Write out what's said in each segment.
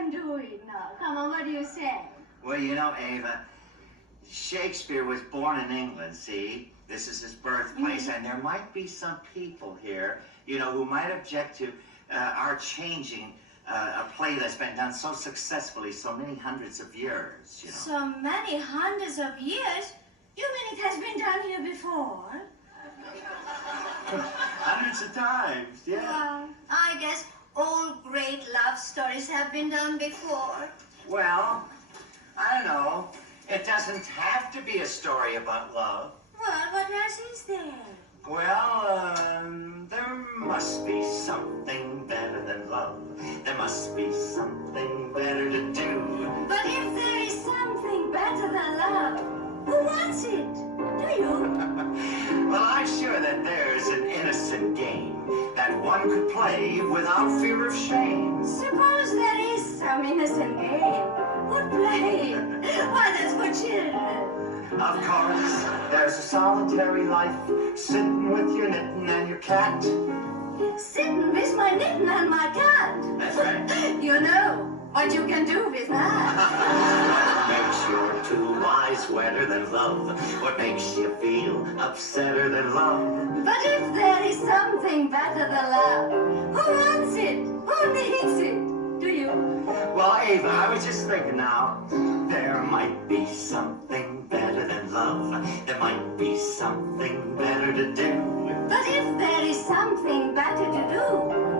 can do it now. Come on, what do you say? Well, you know, Eva, Shakespeare was born in England, see? This is his birthplace, and there might be some people here, you know, who might object to our changing a play that's been done so successfully so many hundreds of years, you know. So many hundreds of years? You mean it has been done here before? Hundreds of times, yeah. Well, I guess all great love stories have been done before. Well, I don't know. It doesn't have to be a story about love. Well, what else is there? Well, there must be something better than love. There must be something better to do. But if there is something better than love, who wants it? Do you? Well, I'm sure that there's an innocent game that one could play without fear of shame. Suppose there is some innocent game. Who'd play it? Why, that's for children. Of course, there's a solitary life, sitting with your knitting and your cat. Sitting with my knitting and my cat? That's right. You know what you can do with that. What makes your two eyes wetter than love? What makes you feel upsetter than love? But if there is something better than love, who wants it? Who needs it? Do you? Well, Ava, I was just thinking now, there might be something better than love. There might be something better to do. But if there is something better to do,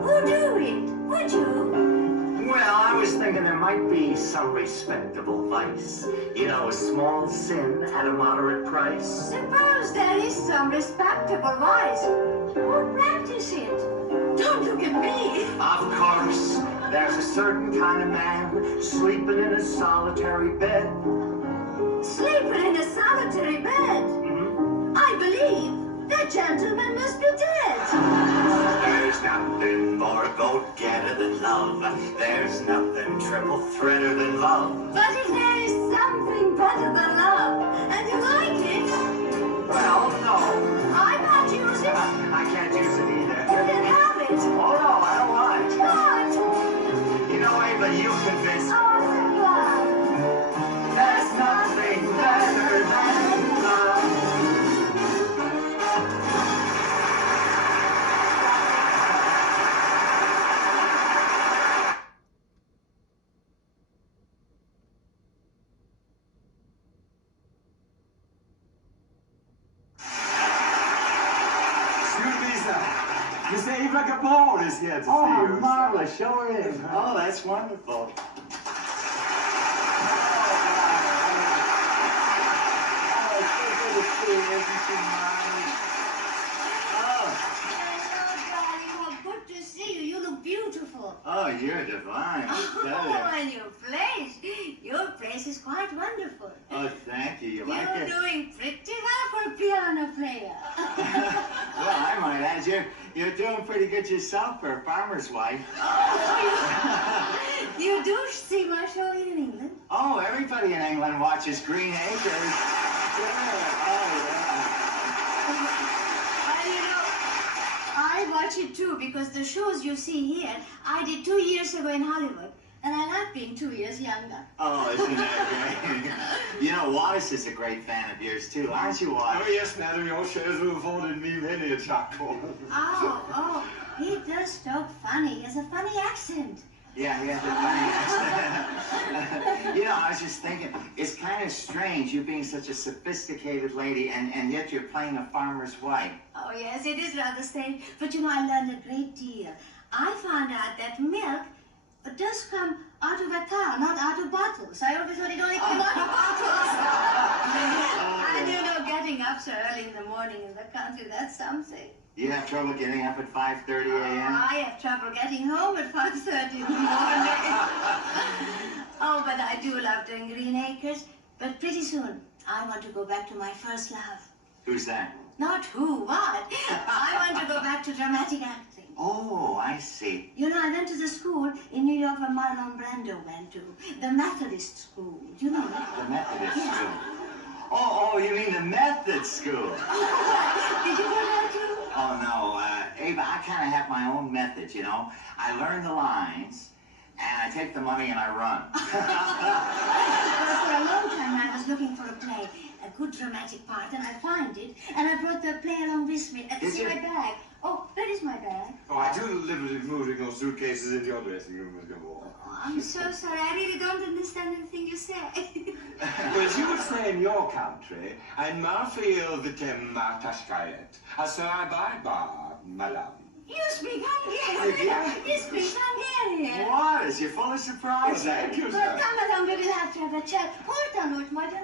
who do it? Would you? Well, I was thinking there might be some respectable vice. You know, a small sin at a moderate price. Suppose there is some respectable vice. Who practice it? Don't look at me. Of course, there's a certain kind of man sleeping in a solitary bed. Sleeping in a solitary bed? Mm-hmm. I believe that gentleman must be dead. There's nothing more go-getter than love. There's nothing triple-threader than love. But if there is something better than love, and you like it... Well, no. I might use it. I can't use it either. You can have it. Oh, no, I don't want it. What? You know, Ava, you convinced me. Oh, I'm glad. There's nothing better than love. Miss Eva Gabor is here to see you. Oh, Marla, show her in. Oh, that's wonderful. Hello, darling. How good to see you. You look beautiful. Oh, you're divine. Oh, and your place is quite wonderful. Oh, thank you. You like You're it? doing pretty well for a piano player. Well, I might add, you're doing pretty good yourself for a farmer's wife. Oh, you do see my show in England? Oh, everybody in England watches Green Acres. Yeah, oh, Well, you know, I watch it too because the shows you see here, I did 2 years ago in Hollywood. And I like being 2 years younger. Oh, isn't that great? You know, Wallace is a great fan of yours, too. Aren't you, Wallace? Oh, yes, madam. Your shows have afforded me many a chuckle. Oh, he does talk funny. He has a funny accent. Yeah, he has a funny accent. You know, I was just thinking, it's kind of strange you being such a sophisticated lady and yet you're playing a farmer's wife. Oh, yes, it is rather strange. But, you know, I learned a great deal. I found out that milk does come out of a cow, not out of bottles. I always thought it only came out of bottles. And, you know, getting up so early in the morning in the country, that's something. You have trouble getting up at 5:30 a.m.? I have trouble getting home at 5:30 in the morning. Oh, but I do love doing Green Acres. But pretty soon, I want to go back to my first love. Who's that? Not who, what? I want to go back to dramatic acting. Oh, I see. You know, I went to the school in New York where Marlon Brando went to. The Methodist school. Do you know that? The Methodist Yeah. school. Oh, you mean the method school? Did you go there too? Oh, no, Ava, I kind of have my own method, you know. I learn the lines, and I take the money and I run. Well, for a long time I was looking for a play, a good dramatic part, and I find it, and I brought the play along with me. See my bag. Oh, where is my bag? Oh, I do deliberately moving those suitcases into your dressing room, Miss Gabor. Oh, I'm so sorry. I really don't understand anything you say. Well, as you would say in your country, ein Marfil vitem Tashkayet. Bye, madame. You speak Hungarian. You speak Hungarian. What? Is you full of surprises? Well, thank you, But sir. come along, we will have to have a chat. Hold on, my dear.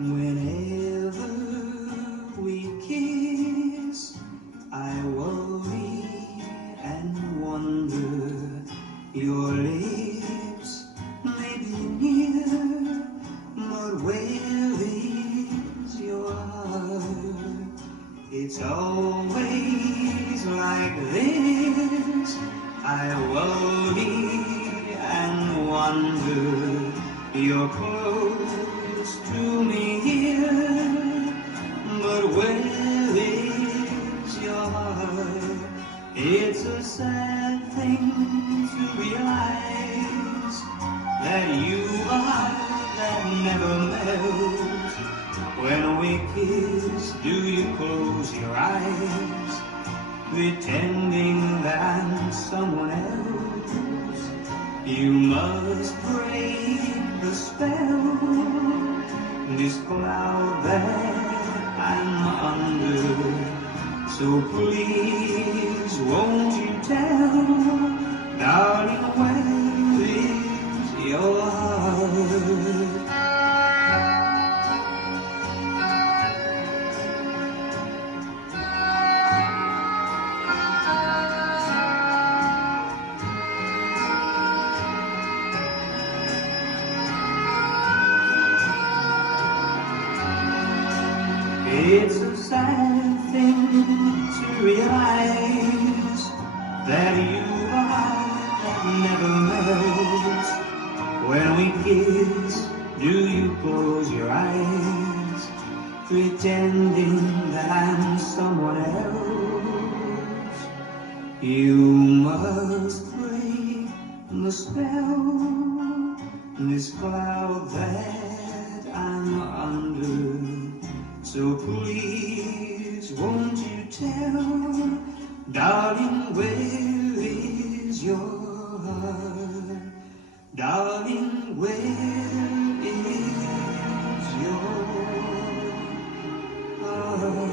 Whenever we kiss, I worry and wonder. Your lips may be near, but where is your heart? It's always like this. I worry and wonder. You're close to me here, but where is your heart? It's a sad thing to realize that you are that never melts. When we kiss, do you close your eyes, pretending that I'm someone else? You must break the spell, this cloud that I'm under. So please, won't you tell, darling, where is your heart? It's a sad thing to realize that you are that never melts. When we kiss, do you close your eyes, pretending that I'm someone else? You must break the spell, this cloud that I'm under. So please, won't you tell, darling, where is your heart? Darling, where is your heart?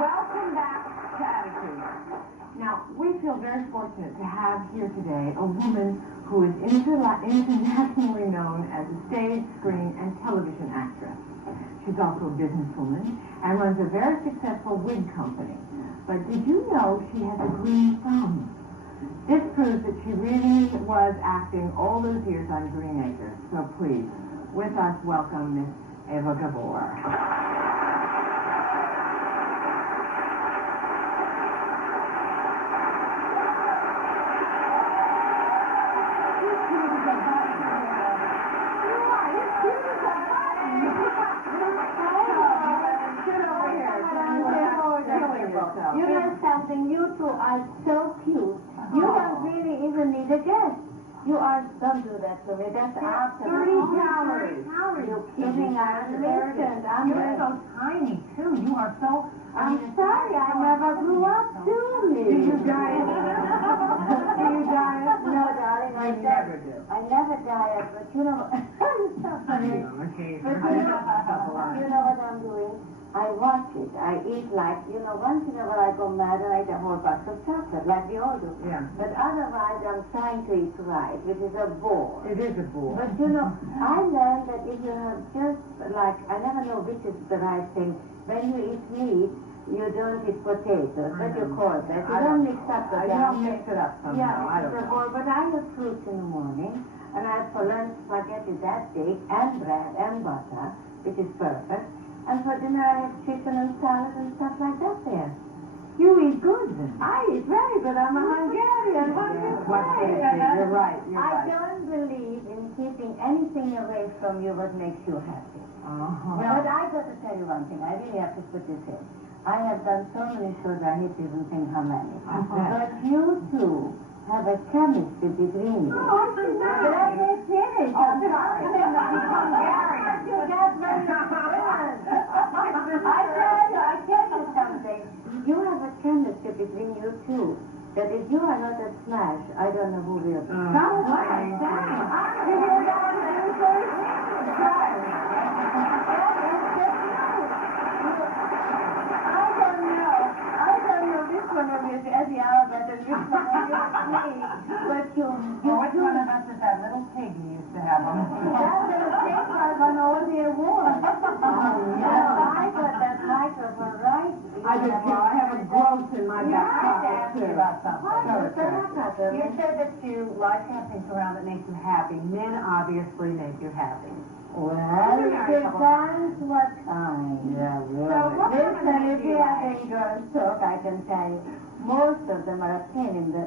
Welcome back to Attitude. Now, we feel very fortunate to have here today a woman who is internationally known as a stage, screen, and television actress. She's also a businesswoman and runs a very successful wig company. But did you know she has a green thumb? This proves that she really was acting all those years on Disneynature. So please, with us, welcome Miss Eva Gabor. You know something, you two are so cute. You don't really even need a guest. You are, don't do that to me. That's awesome. 30 calories. You're kidding us. Listen, You're so tiny, too. You are so... I'm sorry, I never grew up, too. Did you diet? Do you diet? No, darling, I never do. I never diet, but you know, I'm so funny. Okay. But you know what I'm doing? I watch it. I eat like, once in a while I go mad and I eat a whole box of chocolate, like we all do. Yeah. But otherwise I'm trying to eat right, which is a bore. It is a bore. But I learned that if you have just like, I never know which is the right thing. When you eat meat, you don't eat potatoes. What do you call that? You don't mix up the You don't mix it up somehow. Yeah, I don't it's a know. bore. But I have fruits in the morning, and I have for lunch spaghetti that big, and bread and butter, which is perfect. And for dinner I have chicken and salad and stuff like that there. You eat good, then. I eat very good. I'm a Hungarian. What do you say? You're right. You're I right. don't believe in keeping anything away from you what makes you happy. But I got to tell you one thing. I really have to put this in. I have done so many shows I hate to even think how many. But you two have a chemistry between you. Oh, Let me finish. I'm sorry. You got very I tell you something. You have a chemistry between you two. That if you are not a smash, I don't know who will be. Stop playing. I don't know which one of you is Eddie Albert and which one of you is me. But you Which one of us is that little pig you used to have on the floor? That little pig was on all the awards. I got that microphone right. I do too. I have a growth in my back pocket, too. About something. You said that you like having things around that makes you happy. Men obviously make you happy. Well, it depends what kind. Yeah, really. Listen, if you have any girls talk, I can tell you, most of them are a pain in the